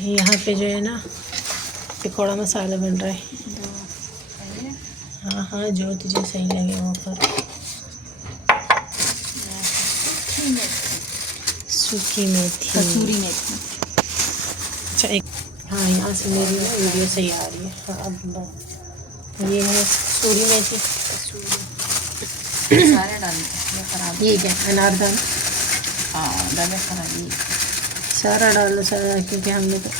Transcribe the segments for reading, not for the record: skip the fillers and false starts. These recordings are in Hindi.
यहाँ पे जो है ना पकौड़ा मसाला बन रहा है। हाँ हाँ, जो तुझे सही लगे वो कर। सूखी मेथी, कसूरी मेथी। अच्छा एक, हाँ यहाँ से मेरी ना वीडियो सही आ रही है। हाँ अब ये है कसूरी मेथी। सारे डालते खराब। ये क्या अनारदाना? हाँ डाले खराब। सारा डालो सारा, क्योंकि हमने तो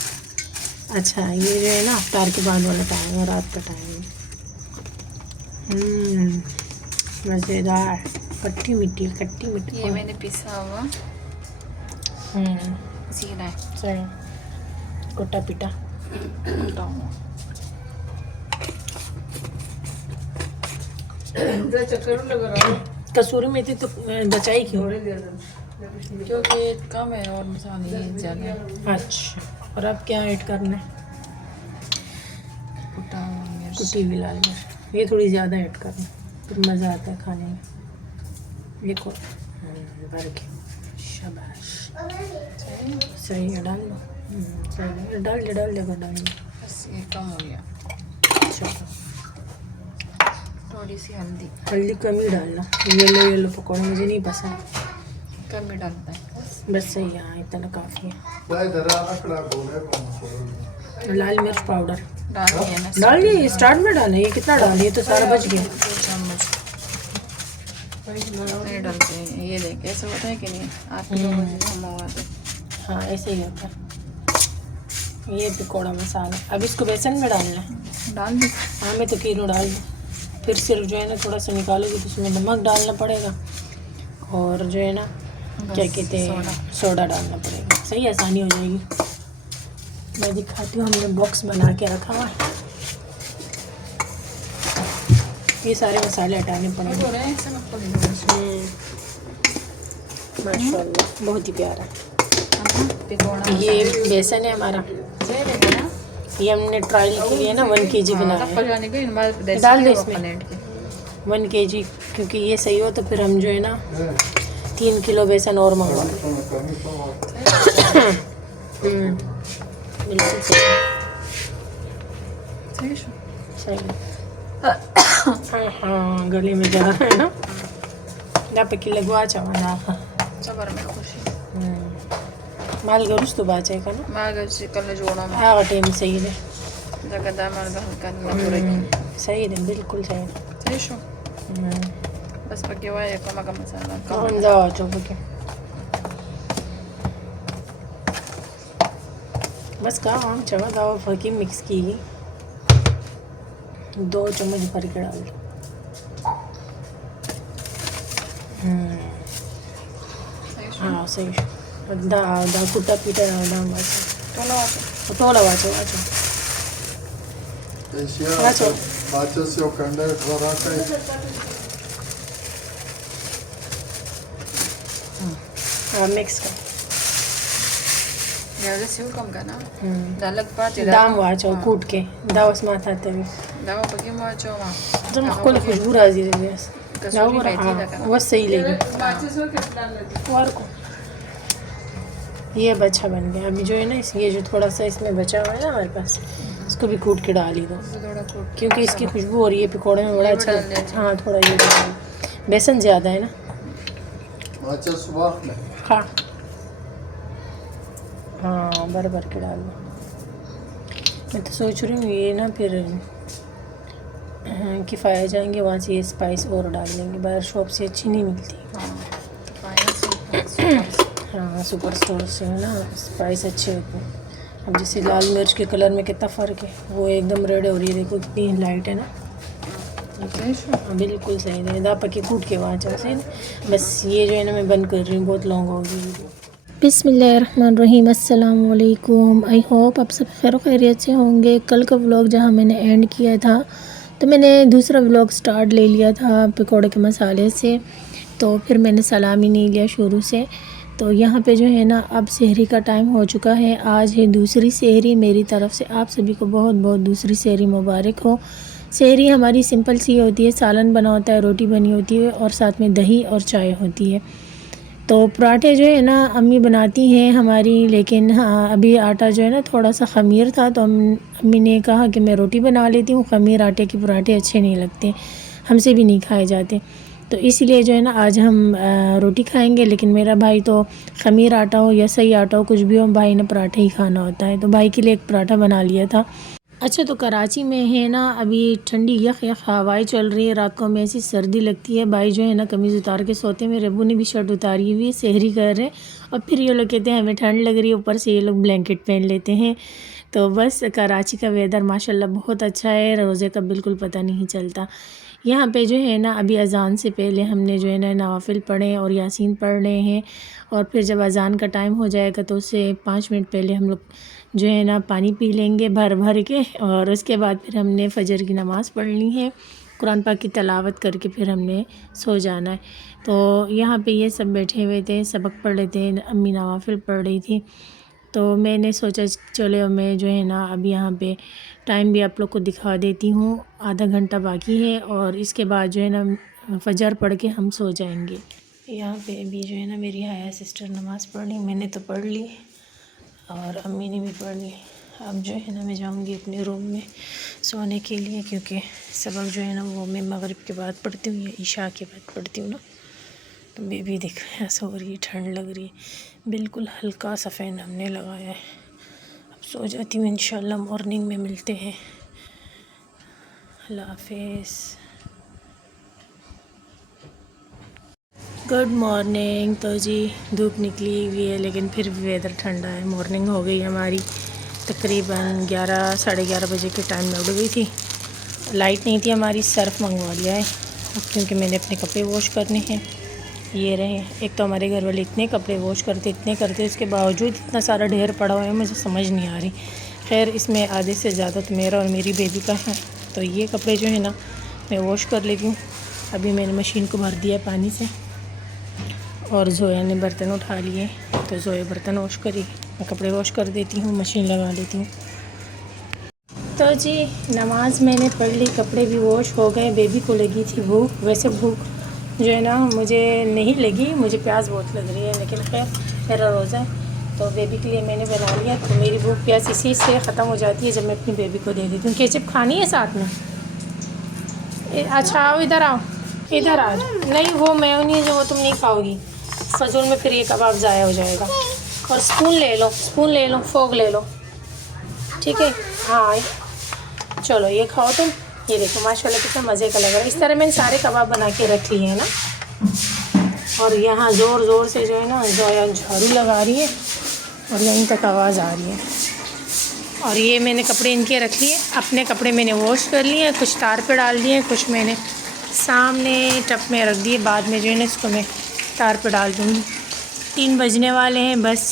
अच्छा ये जो है ना अफ्तार के बाद वाला टाइम है, रात का टाइम है। मज़ेदार खट्टी मीठी ये मैंने पिसा हुआ जीरा है। सही गोटा पिटा कसूरी मेथी तो बचाई क्यों? क्योंकि कम है और मसाले ज़्यादा है। अच्छा, और अब क्या ऐड करना है? कुटी हुई लाल मिर्च, ये थोड़ी ज़्यादा ऐड करना, फिर मज़ा आता है खाने में। देखो भर के, शाबाश सही है, डाल लो। सही है, डाल दे बस ये कम हो गया। चलो थोड़ी सी हल्दी कम ही डालना, येलो पकौड़े मुझे नहीं पसंद, कम ही डालता है बस सही है। हाँ इतना काफ़ी है। लाल मिर्च पाउडर डाल दिए, स्टार्ट में डालें। ये कितना डालें? ये तो सारा बच गया। 2 चम्मच नहीं डालते हैं। ये देख ऐसा होता है कि नहीं आपके? हाँ ऐसे ही होता है। ये पकौड़ा मसाला, अब इसको बेसन में डालना है। डाल दो। हाँ मैं तो किलो डाल दूँ, फिर सिर्फ जो है ना थोड़ा सा निकालोगे तो उसमें नमक डालना पड़ेगा, और जो है ना क्या कहते हैं सोडा डालना पड़ेगा। सही आसानी हो जाएगी। मैं दिखाती हूँ, हमने बॉक्स बना के रखा हुआ है। ये सारे मसाले हटाने पड़ेंगे। माशाल्लाह बहुत ही प्यारा। ये बेसन है हमारा, ये हमने ट्रायल के लिए ना 1 kg बनाया है। डाल दो इसमें 1 kg, क्योंकि ये सही हो तो फिर हम जो है ना 3 किलो बेसन और मंगवा बिल्कुल सही हाँ गले में जा रहा है ना, दापकी लगवा चावना सबर में खुशी माल गरुस तो बाचे का ना माल गरुस कल जोड़ा में हाँ टाइम सही है जगह दामर का हल्का सही है, बिल्कुल सही सही शो। बस पके हुआ है कम का मसाला कौन जाओ चुप के बस का हम चवा दावा फकी मिक्स की 2 चम्मच भर के डाल दो। हाँ सही दा कुटा पीटा दाम तोला वाचो हाँ मिक्स कर यार सिव कम का ना दालक पाते दाम वाचो कूट के दावस माथा तभी दावा पके वाचो वा जब कोई खुशबू राजी रही है बस सही लेगी और को ये अब अच्छा बन गया। अभी जो है ना ये जो थोड़ा सा इसमें बचा हुआ है ना हमारे पास, इसको भी कूट के डाल ही दो, क्योंकि इसकी खुशबू हो रही है पकौड़े में, बड़ा अच्छा लगता है। हाँ थोड़ा ये बेसन ज़्यादा है ना। हाँ हाँ भर के डाल दो। मैं तो सोच रही हूँ ये ना फिर किफ़ाया जाएंगे, वहाँ से ये स्पाइस और डाल देंगे, बाहर शॉप से अच्छी नहीं मिलती। हाँ सुपर स्टोर से है ना स्पाइस अच्छे होते हैं। अब जैसे लाल मिर्च के कलर में कितना फ़र्क है, वो एकदम रेड हो रही है, देखो कितनी लाइट है ना। हाँ बिल्कुल सही है, दा पके कूट के वहाँ चल सही। बस ये जो है ना मैं बंद कर रही हूँ, बहुत लॉन्ग होगी वीडियो। बिस्मिल्लाहिर्रहमानिर्रहीम, अस्सलाम वालेकुम। आई होप आप सब खैर खैरियत से होंगे। कल का व्लॉग जहाँ मैंने एंड किया था तो मैंने दूसरा व्लॉग स्टार्ट ले लिया था पकौड़े के मसाले से, तो फिर मैंने सलाम ही नहीं लिया शुरू से। तो यहाँ पे जो है ना अब सहरी का टाइम हो चुका है। आज है दूसरी सहरी, मेरी तरफ़ से आप सभी को बहुत बहुत दूसरी सहरी मुबारक हो। सहरी हमारी सिंपल सी होती है, सालन बना होता है, रोटी बनी होती है और साथ में दही और चाय होती है। तो पराठे जो है ना अम्मी बनाती हैं हमारी, लेकिन हाँ अभी आटा जो है ना थोड़ा सा ख़मीर था, तो अम्मी ने कहा कि मैं रोटी बना लेती हूँ, ख़मीर आटे के पराठे अच्छे नहीं लगते, हमसे भी नहीं खाए जाते, तो इसलिए जो है ना आज हम रोटी खाएंगे। लेकिन मेरा भाई तो ख़मीर आटा हो या सही आटा हो, कुछ भी हो, भाई ने पराठे ही खाना होता है, तो भाई के लिए एक पराठा बना लिया था। अच्छा, तो कराची में है ना अभी ठंडी यख हवाएं चल रही है, रात को हमें ऐसी सर्दी लगती है। भाई जो है ना कमीज़ उतार के सोते हैं, मेरे अब्बू ने भी शर्ट उतारी हुई है, सहरी कर रहे हैं, और फिर ये लोग कहते हैं हमें ठंड लग रही है, ऊपर से ये लोग ब्लैंकेट पहन लेते हैं। तो बस कराची का वेदर माशाल्लाह बहुत अच्छा है, रोज़े का बिल्कुल पता नहीं चलता। यहाँ पे जो है ना अभी अज़ान से पहले हमने जो है ना नवाफिल पढ़े और यासीन पढ़ रहे हैं, और फिर जब अज़ान का टाइम हो जाएगा तो उससे 5 मिनट पहले हम लोग जो है ना पानी पी लेंगे भर भर के, और उसके बाद फिर हमने फ़जर की नमाज़ पढ़नी है, कुरान पाक की तिलावत करके फिर हमने सो जाना है। तो यहाँ पे ये सब बैठे हुए थे, सबक पढ़ रहे थे, अम्मी नवाफिल पढ़ रही थी, तो मैंने सोचा चलो मैं जो है ना अब यहाँ पे टाइम भी आप लोग को दिखा देती हूँ, आधा घंटा बाकी है, और इसके बाद जो है ना फ़जर पढ़ के हम सो जाएंगे। यहाँ पे अभी जो है ना मेरी हाया सिस्टर नमाज़ पढ़ ली, मैंने तो पढ़ ली और अम्मी ने भी पढ़ ली। अब जो है ना मैं जाऊँगी अपने रूम में सोने के लिए, क्योंकि सबक जो है ना वो मैं मगरिब के बाद पढ़ती हूँ या इशा के बाद पढ़ती हूँ ना। तो बेबी देख ऐसा हो रही है, ठंड लग रही है, बिल्कुल हल्का सा फ़ैन हमने लगाया है। अब सो जाती हूँ, इंशाल्लाह मॉर्निंग में मिलते हैं। अल्लाह हाफ़िज़। Good morning. तो जी धूप निकली हुई है, लेकिन फिर भी वेदर ठंडा है। मॉर्निंग हो गई हमारी, तकरीबन 11 साढ़े 11 बजे के टाइम में उठ गई थी। लाइट नहीं थी हमारी, सर्फ़ मंगवा लिया है क्योंकि मैंने अपने कपड़े वॉश करने हैं। ये रहे, एक तो हमारे घर वाले इतने कपड़े वॉश करते इतने करते, उसके बावजूद इतना सारा ढेर पड़ा हुआ है, मुझे समझ नहीं आ रही। खैर इसमें आधे से ज़्यादा तो मेरा और मेरी बेबी का है, तो ये कपड़े जो है ना मैं वॉश कर लेती हूँ। अभी मैंने मशीन को भर दिया पानी से, और जोया ने बर्तन उठा लिए, तो जोया बर्तन वॉश करी, मैं कपड़े वॉश कर देती हूँ, मशीन लगा देती हूँ। तो जी नमाज़ मैंने पढ़ ली, कपड़े भी वॉश हो गए। बेबी को लगी थी भूख, वैसे भूख जो है ना मुझे नहीं लगी, मुझे प्यास बहुत लग रही है, लेकिन खैर मेरा रोज़ा है तो बेबी के लिए मैंने बना लिया। तो मेरी भूख प्यास इसी से ख़त्म हो जाती है जब मैं अपनी बेबी को दे देती हूँ। केचप खानी है साथ में? अच्छा आओ, इधर आओ, इधर आ जाओ। नहीं वो मेयोनीज़ जो वो तुम नहीं खाओगी, फजूल में फिर ये कबाब ज़ाया हो जाएगा। और स्पून ले लो, स्पून ले लो, फोक ले लो, ठीक है? हाँ चलो ये खाओ तुम। ये देखो माशाल्लाह कितना मज़े का लग रहा है। इस तरह मैंने सारे कबाब बना के रख लिए हैं ना। और यहाँ ज़ोर ज़ोर से जो है ना जोया झाड़ू लगा रही है, और यहीं तक आवाज़ आ रही है। और ये मैंने कपड़े इनके रख लिए, अपने कपड़े मैंने वॉश कर लिए, कुछ तार पे डाल दिए, कुछ मैंने सामने टप में रख दिए। बाद में जो है ना इसको मैं तार पे डाल दूँगी। 3 बजने वाले हैं, बस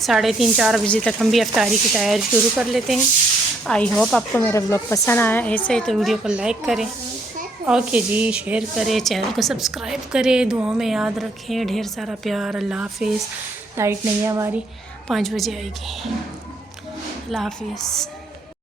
3:30 4 बजे तक हम भी इफ्तारी की तैयारी शुरू कर लेते हैं। आई होप आपको मेरा ब्लॉग पसंद आया, ऐसे ही तो वीडियो को लाइक करें, ओके जी, शेयर करें, चैनल को सब्सक्राइब करें, दुआओं में याद रखें, ढेर सारा प्यार। अल्लाह हाफ़िज़। लाइट नहीं है हमारी, 5 बजे आएगी। अल्लाह हाफ़िज़।